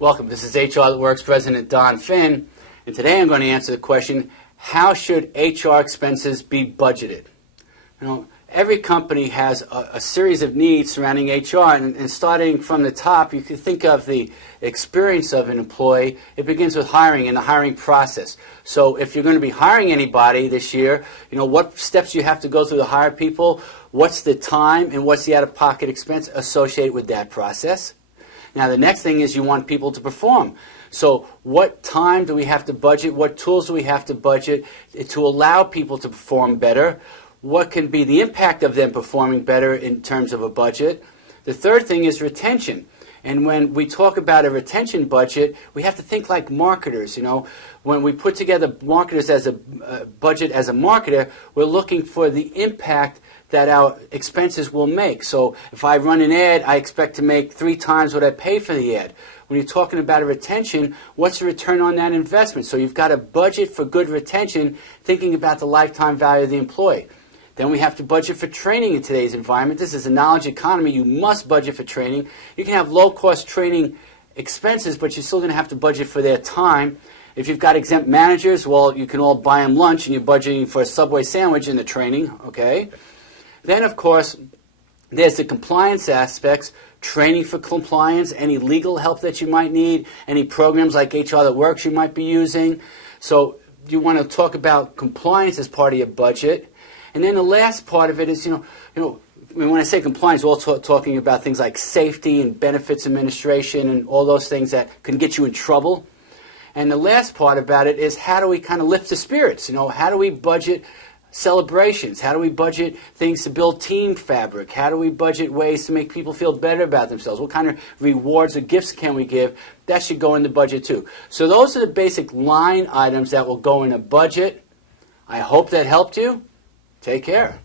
Welcome. This is HR That Works President Don Finn, and today I'm going to answer the question, how should HR expenses be budgeted? Every company has a series of needs surrounding HR, and starting from the top, you can think of the experience of an employee. It begins with hiring and the hiring process. So if you're going to be hiring anybody this year, what steps you have to go through to hire people, what's the time, and what's the out-of-pocket expense associated with that process. Now, the next thing is you want people to perform. So what time do we have to budget? What tools do we have to budget to allow people to perform better? What can be the impact of them performing better in terms of a budget? The third thing is retention. And when we talk about a retention budget, we have to think like marketers. When we put together marketers as a budget as a marketer, we're looking for the impact that our expenses will make. So if I run an ad, I expect to make 3 times what I pay for the ad. When you're talking about a retention, what's the return on that investment? So you've got a budget for good retention, thinking about the lifetime value of the employee. Then we have to budget for training in today's environment. This is a knowledge economy. You must budget for training. You can have low-cost training expenses, but you're still going to have to budget for their time. If you've got exempt managers, well, you can all buy them lunch, and you're budgeting for a Subway sandwich in the training, okay? Then, of course, there's the compliance aspects, training for compliance, any legal help that you might need, any programs like HR That Works you might be using. So you want to talk about compliance as part of your budget. And then the last part of it is, when I say compliance, we're also talking about things like safety and benefits administration and all those things that can get you in trouble. And the last part about it is, how do we kind of lift the spirits? How do we budget celebrations? How do we budget things to build team fabric? How do we budget ways to make people feel better about themselves? What kind of rewards or gifts can we give? That should go in the budget too. So those are the basic line items that will go in a budget. I hope that helped you. Take care.